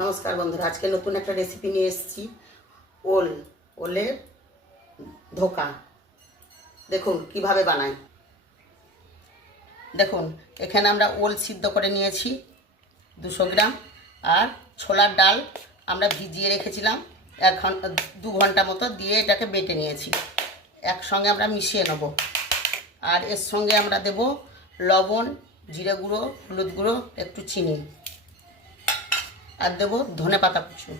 নমস্কার বন্ধুরা, আজকে নতুন একটা রেসিপি নিয়ে এসেছি। ওল, ওলের ধোকা। দেখুন, কীভাবে বানাই। দেখুন, এখানে আমরা ওল সিদ্ধ করে নিয়েছি দুশো গ্রাম। আর ছোলার ডাল আমরা ভিজিয়ে রেখেছিলাম এক ঘণ্টা দু ঘণ্টা মতো দিয়ে এটাকে বেটে নিয়েছি। একসঙ্গে আমরা মিশিয়ে নেব। আর এর সঙ্গে আমরা দেব লবণ, জিরে গুঁড়ো, হলুদ গুঁড়ো, একটু চিনি। আর দেবো ধনে পাতা কুচু।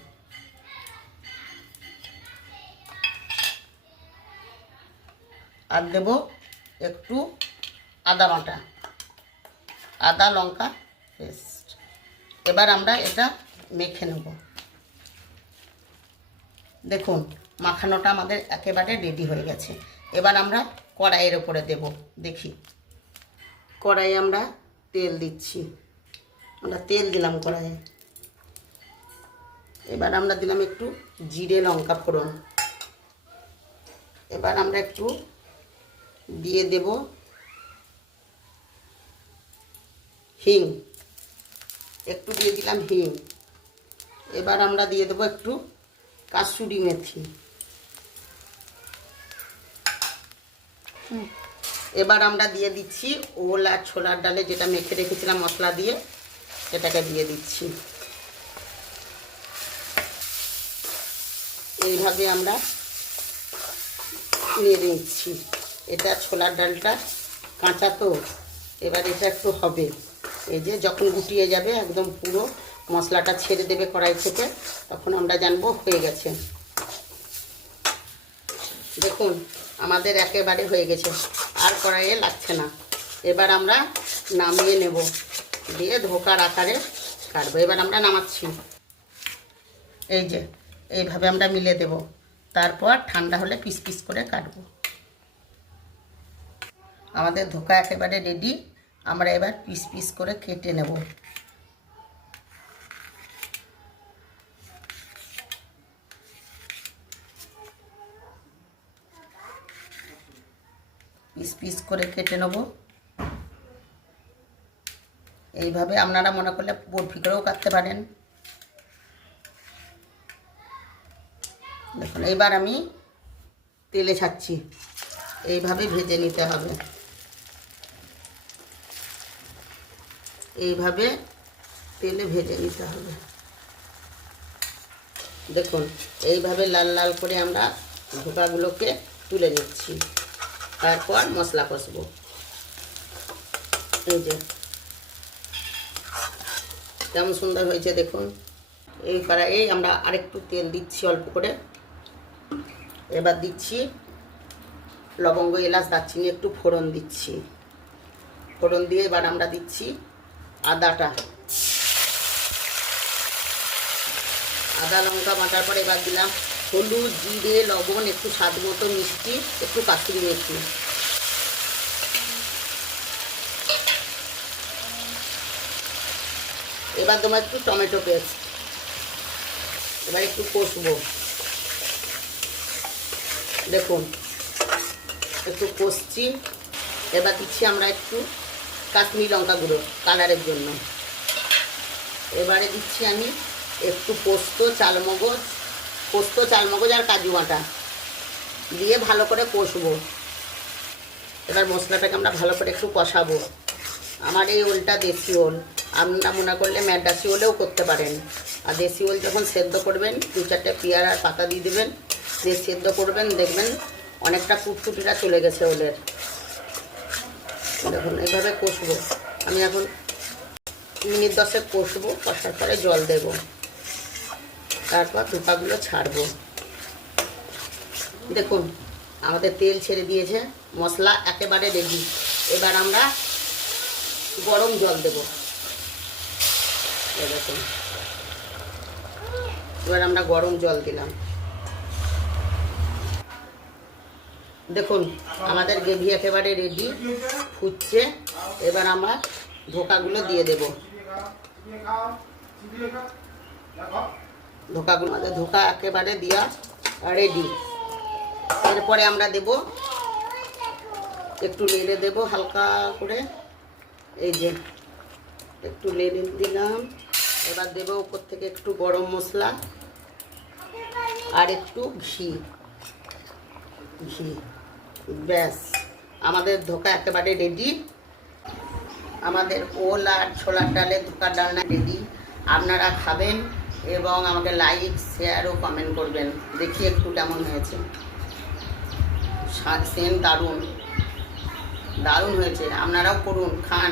আর দেবো একটু আদা বাটা। আদা লঙ্কা পেস্ট। এবার আমরা এটা মেখে নেব। দেখুন, মাখানোটা আমাদের একেবারে রেডি হয়ে গেছে। এবার আমরা কড়াইয়ের ওপরে দেব। দেখি। কড়াইয়ে আমরা তেল দিচ্ছি। আমরা তেল দিলাম কড়াইয়ে। এবার আমরা দিলাম একটু জিরে লঙ্কা ফোড়ন। এবার আমরা একটু দিয়ে দেব হিং। একটু দিয়ে দিলাম হিং। এবার আমরা দিয়ে দেবো একটু কাসুরি মেথি। এবার আমরা দিয়ে দিচ্ছি ওল আর ছোলার ডালে যেটা মেখে রেখেছিলাম মশলা দিয়ে, সেটাকে দিয়ে দিচ্ছি। এইভাবে আমরা নিয়ে নিচ্ছি। এটা ছোলার ডালটা কাঁচা তো, এবার এটা একটু হবে। এই যে যখন গুটিয়ে যাবে একদম পুরো মশলাটা ছেড়ে দেবে কড়াই থেকে, তখন আমরা জানব হয়ে গেছে। দেখুন, আমাদের একেবারে হয়ে গেছে, আর কড়াইয়ে লাগছে না। এবার আমরা নামিয়ে নেব, দিয়ে ধোকার আকারে কাটবো। এবার আমরা নামাচ্ছি। এই যে এইভাবে আমরা মিলে দেব। তারপর ঠান্ডা হলে পিস পিস করে কাটবো। আমাদের ধোকা একেবারে রেডি আমরা এবার পিস পিস করে কেটে নেব। পিস পিস করে কেটে নেব। এইভাবে আপনারা মনে করলে বরফি করেও কাটতে পারেন। দেখুন এইবার আমি তেলে ছাড়ছি। এইভাবে ভেজে নিতে হবে। এইভাবে তেলে ভেজে নিতে হবে। দেখুন, এইভাবে লাল লাল করে আমরা ধোকাগুলোকে তুলে নিচ্ছি। তারপর মশলা কষবো। এই যে, কেমন সুন্দর হয়েছে দেখুন। এই কড়াইয়ে আমরা আরেকটু তেল দিচ্ছি অল্প করে। এবার দিচ্ছি লবঙ্গ, এলাচ, দারচিনি, একটু ফোড়ন দিচ্ছি। ফোড়ন দিয়ে এবার আমরা দিচ্ছি আদাটা। আদা, লঙ্কা বাটার পরে এবার দিলাম হলুদ, জিরে, লবণ, একটু স্বাদ মতো মিষ্টি, একটু কাশ্মীরি মেথি। এবার তোমার একটু টমেটো পেস্ট। এবার একটু কষবো। দেখুন, একটু কষছি। এবার দিচ্ছি আমরা একটু কাশ্মীরি লঙ্কা গুঁড়ো কালারের জন্য। এবারে দিচ্ছি আমি একটু পোস্ত, চালমগজ পোস্ত, চালমগজ আর কাজু বাটা দিয়ে ভালো করে কষবো। এবার মশলাটাকে আমরা ভালো করে একটু কষাবো। আমার এই ওলটা দেশি ওল। আপনারা মনে করলে ম্যাডাসি ওলেও করতে পারেন। আর দেশি ওল যখন সেদ্ধ করবেন, দু চারটে পেয়ার আর পাতা দিয়ে দেবেন, দিয়ে সেদ্ধ করবেন, দেখবেন অনেকটা কুটকুটিটা চলে গেছে ওলের। দেখুন এইভাবে কষবো। আমি এখন মিনিট দশেক কষবো, কষার পরে জল দেব। তারপর ধোকাগুলো ছাড়বো। দেখুন, আমাদের তেল ছেড়ে দিয়েছে, মশলা একেবারে রেডি এবার আমরা গরম জল দেব। দেখুন। এবার আমরা গরম জল দিলাম। দেখুন, আমাদের গ্রেভি একেবারে রেডি ফুটছে। এবার আমরা ধোকাগুলো দিয়ে দেব। ধোকাগুলো, আমাদের ধোকা একেবারে দেওয়া রেডি এরপরে আমরা দেব, একটু নেড়ে দেব হালকা করে। এই যে একটু নেড়ে দিলাম। এবার দেবো উপর থেকে একটু গরম মশলা আর একটু ঘি। ঘি। ব্যাস। আমাদের ধোকা একেবারে রেডি আমাদের ওল আর ছোলার ডালের ধোকার ডালনা রেডি আপনারা খাবেন এবং আমাকে লাইক শেয়ার ও কমেন্ট করবেন। দেখি একটু কেমন হয়েছে। সেন দারুণ। দারুণ হয়েছে। আপনারাও করুন, খান।